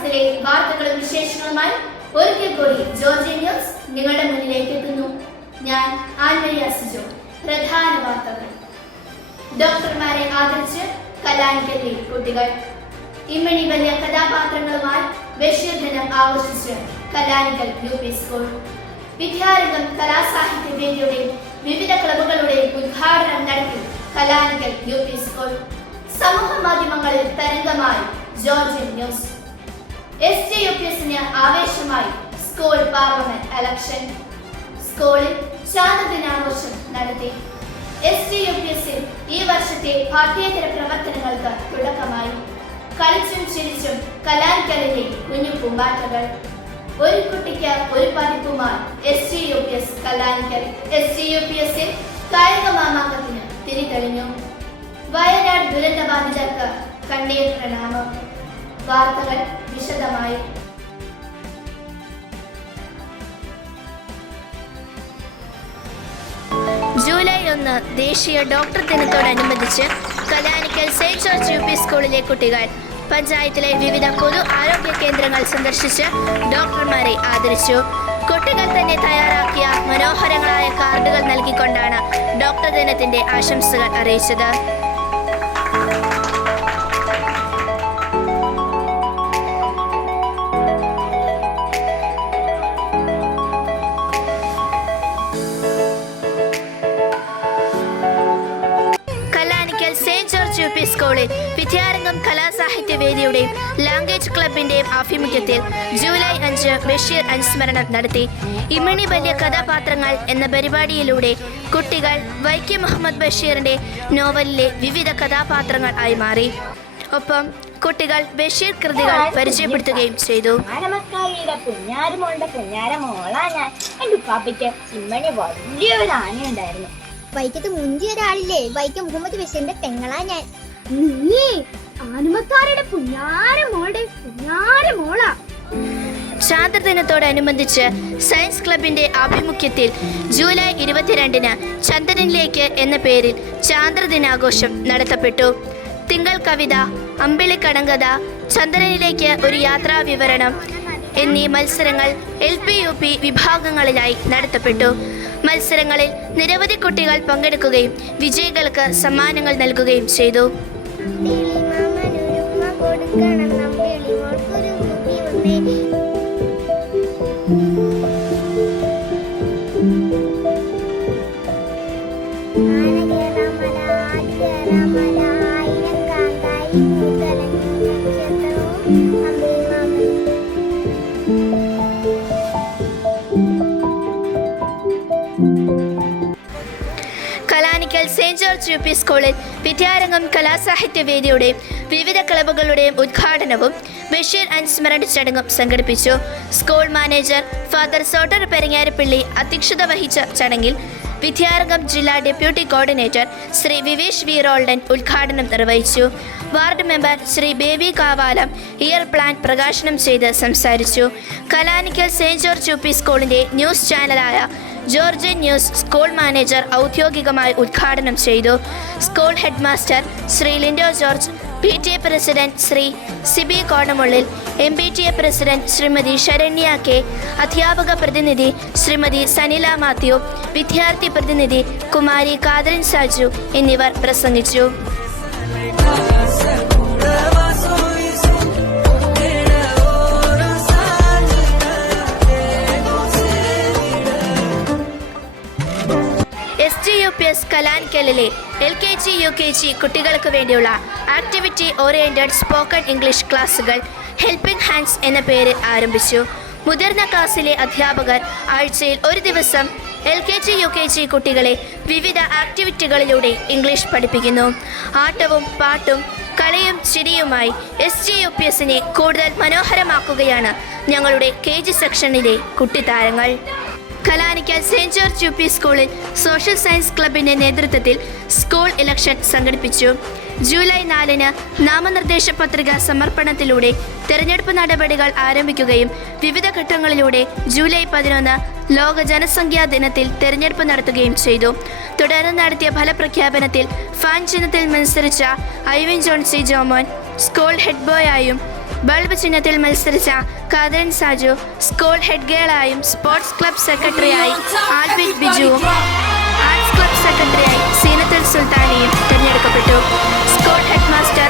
മാസത്തിലെ വാർത്തകളും വിശേഷങ്ങളുമായി ഒരിക്കൽ കൂടി ജോർജിയൻ ന്യൂസ് നിങ്ങളുടെ മുന്നിലേക്ക് എത്തുന്നു. ഞാൻ ആൻമരിയ സിജോ. പ്രധാന വാർത്തകൾ. ഡോക്ടർമാരെ ആദരിച്ച് കലാനിക്കലിലെ കുട്ടികൾ. ഇമ്മണി വലിയ കഥാപാത്രങ്ങളുമായി ബഷീർ ദിനം ആഘോഷിച്ച് കലാനിക്കൽ UP സ്കൂൾ. വിദ്യാരംഗം കലാസാഹിത്യ വേദിയുടെ വിവിധ ക്ലബുകളുടെ ഉദ്ഘാടനം നടത്തി കലാനിക്കൽ UP സ്കൂൾ. സമൂഹ മാധ്യമങ്ങളിൽ തരംഗമായി ജോർജിയൻ ന്യൂസ്. SJUPSന് ആവേശമായി സ്കൂൾ പാർലമെന്റ് ഇലക്ഷൻ. സ്കൂളിൽ ശാന്തദിനാഘോഷം നടത്തി. SJUPSൽ ഈ വർഷത്തെ പാഠ്യേതര പ്രവർത്തനങ്ങൾക്ക് തുടക്കമായി. കളിച്ചും ചിരിച്ചും കലാനിക്കലിലെ കുഞ്ഞു പൂമ്പാറ്റകൾ. ഒരു കുട്ടിക്ക് ഒരു പതിപ്പുമായി SJUPS കലാനിക്കൽ. SJUPSൽ കായിക മാമാങ്കത്തിന് തിരിതെളിഞ്ഞു. വയനാട് ദുരന്തബാധിതർക്ക് കണ്ണീർ പ്രണാമം. വാർത്തകൾ വിശദമായി. ജൂലൈ 1 ദേശീയ ഡോക്ടർ ദിനത്തോടനുബന്ധിച്ച് കലാനിക്കൽ സെന്റ് ജോർജ് UP സ്കൂളിലെ കുട്ടികൾ പഞ്ചായത്തിലെ വിവിധ പൊതു ആരോഗ്യ കേന്ദ്രങ്ങൾ സന്ദർശിച്ച് ഡോക്ടർമാരെ ആദരിച്ചു. കുട്ടികൾ തന്നെ തയ്യാറാക്കിയ മനോഹരങ്ങളായ കാർഡുകൾ നൽകിക്കൊണ്ടാണ് ഡോക്ടർ ദിനത്തിന്റെ ആശംസകൾ അറിയിച്ചത്. സെന്റ് ജോർജ് UP സ്കൂളിൽ വിദ്യാരംഗം കലാസാഹിത്യ വേദിയുടെയും ലാംഗ്വേജ് ക്ലബിന്റെയും ആഭിമുഖ്യത്തിൽ ജൂലൈ 5 ബഷീർ അനുസ്മരണം നടത്തി. ഇമ്മണി വലിയ കഥാപാത്രങ്ങൾ എന്ന പരിപാടിയിലൂടെ കുട്ടികൾ വൈക്കം മുഹമ്മദ് ബഷീറിന്റെ നോവലിലെ വിവിധ കഥാപാത്രങ്ങൾ ആയി മാറി. ഒപ്പം കുട്ടികൾ ബഷീർ കൃതികൾ പരിചയപ്പെടുത്തുകയും ചെയ്തു. വൈക്കത്ത് മുന്തിയ ഒരാളില്ലേ, വൈക്കം മുഹമ്മദ് ബഷീറിന്റെ പെങ്ങളാ ഞാൻ. നീ ആനുമക്കാരുടെ മോളാ. ചാന്ദ്രദിനത്തോടനുബന്ധിച്ച് സയൻസ് ക്ലബിന്റെ ആഭിമുഖ്യത്തിൽ ജൂലൈ 22 ചന്ദ്രനിലേക്ക് എന്ന പേരിൽ ചാന്ദ്രദിനാഘോഷം നടത്തപ്പെട്ടു. തിങ്കൾ കവിത, അമ്പിളിക്കടങ്കഥ, ചന്ദ്രനിലേക്ക് ഒരു യാത്രാ വിവരണം എന്നീ മത്സരങ്ങൾ LP UP വിഭാഗങ്ങളിലായി നടത്തപ്പെട്ടു. മത്സരങ്ങളിൽ നിരവധി കുട്ടികൾ പങ്കെടുക്കുകയും വിജയികൾക്ക് സമ്മാനങ്ങൾ നൽകുകയും ചെയ്തു. കലാനിക്കൽ സെന്റ് ജോർജ് UP സ്കൂളിൽ വിദ്യാരംഗം കലാസാഹിത്യ വേദിയുടെയും വിവിധ ക്ലബുകളുടെയും ഉദ്ഘാടനവും ബഷീർ അനുസ്മരണ ചടങ്ങും സംഘടിപ്പിച്ചു. School manager father Sotter Peringarappally അധ്യക്ഷത വഹിച്ച ചടങ്ങിൽ വിദ്യാരംഗം ജില്ലാ ഡെപ്യൂട്ടി കോർഡിനേറ്റർ ശ്രീ വിവേഷ് വി റോൾഡൻ ഉദ്ഘാടനം നിർവഹിച്ചു. Ward member Shri Baby Kavalam year plan പ്രകാശനം ചെയ്ത് സംസാരിച്ചു. കലാനിക്കൽ സെന്റ് ജോർജ് UP സ്കൂളിന്റെ ന്യൂസ് ചാനലായ ജോർജിയൻ ന്യൂസ് സ്കൂൾ മാനേജർ ഔദ്യോഗികമായി ഉദ്ഘാടനം ചെയ്തു. School head master Shri Lindo George, PTA president Shri Sibi Konamullil, MPTA president Shrimati Saranya K, അധ്യാപക പ്രതിനിധി ശ്രീമതി സനില മാത്യു, വിദ്യാർത്ഥി പ്രതിനിധി കുമാരി കാതറിൻ സാജു എന്നിവർ പ്രസംഗിച്ചു. SJUPS കലാനിക്കലിലെ LKG UKG കുട്ടികൾക്ക് വേണ്ടിയുള്ള ആക്ടിവിറ്റി ഓറിയന്റഡ് സ്പോക്കൺ ഇംഗ്ലീഷ് ക്ലാസുകൾ ഹെൽപ്പിംഗ് ഹാൻഡ്സ് എന്ന പേരിൽ ആരംഭിച്ചു. മുതിർന്ന ക്ലാസ്സിലെ അധ്യാപകർ ആഴ്ചയിൽ ഒരു ദിവസം LKG UKG കുട്ടികളെ വിവിധ ആക്ടിവിറ്റികളിലൂടെ ഇംഗ്ലീഷ് പഠിപ്പിക്കുന്നു. ആട്ടവും പാട്ടും കളിയും ചിരിയുമായി SJUPSനെ കൂടുതൽ മനോഹരമാക്കുകയാണ് ഞങ്ങളുടെ KG സെക്ഷനിലെ കുട്ടിത്താരങ്ങൾ. കലാനിക്കൽ സെന്റ് ജോർജ് UP സ്കൂളിൽ സോഷ്യൽ സയൻസ് ക്ലബിന്റെ നേതൃത്വത്തിൽ സ്കൂൾ ഇലക്ഷൻ സംഘടിപ്പിച്ചു. ജൂലൈ 4 നാമനിർദ്ദേശ പത്രിക സമർപ്പണത്തിലൂടെ തെരഞ്ഞെടുപ്പ് നടപടികൾ ആരംഭിക്കുകയും വിവിധ ഘട്ടങ്ങളിലൂടെ ജൂലൈ 11 ലോക ജനസംഖ്യാ ദിനത്തിൽ തെരഞ്ഞെടുപ്പ് നടത്തുകയും ചെയ്തു. തുടർന്ന് നടത്തിയ ഫലപ്രഖ്യാപനത്തിൽ ഫാൻ ചിഹ്നത്തിൽ മത്സരിച്ച Ivin John C. Jomon school head ബോയായും ബൾബ് ചിഹ്നത്തിൽ മത്സരിച്ച കാതറിൻ സാജു സ്കൂൾ ഹെഡ് ഗേളായും സ്പോർട്സ് ക്ലബ് സെക്രട്ടറിയായി ആൽബിറ്റ് ബിജുവും ആർട്സ് ക്ലബ് സെക്രട്ടറിയായി സീനത്തുൽ സുൽത്താനയും തിരഞ്ഞെടുക്കപ്പെട്ടു. School head master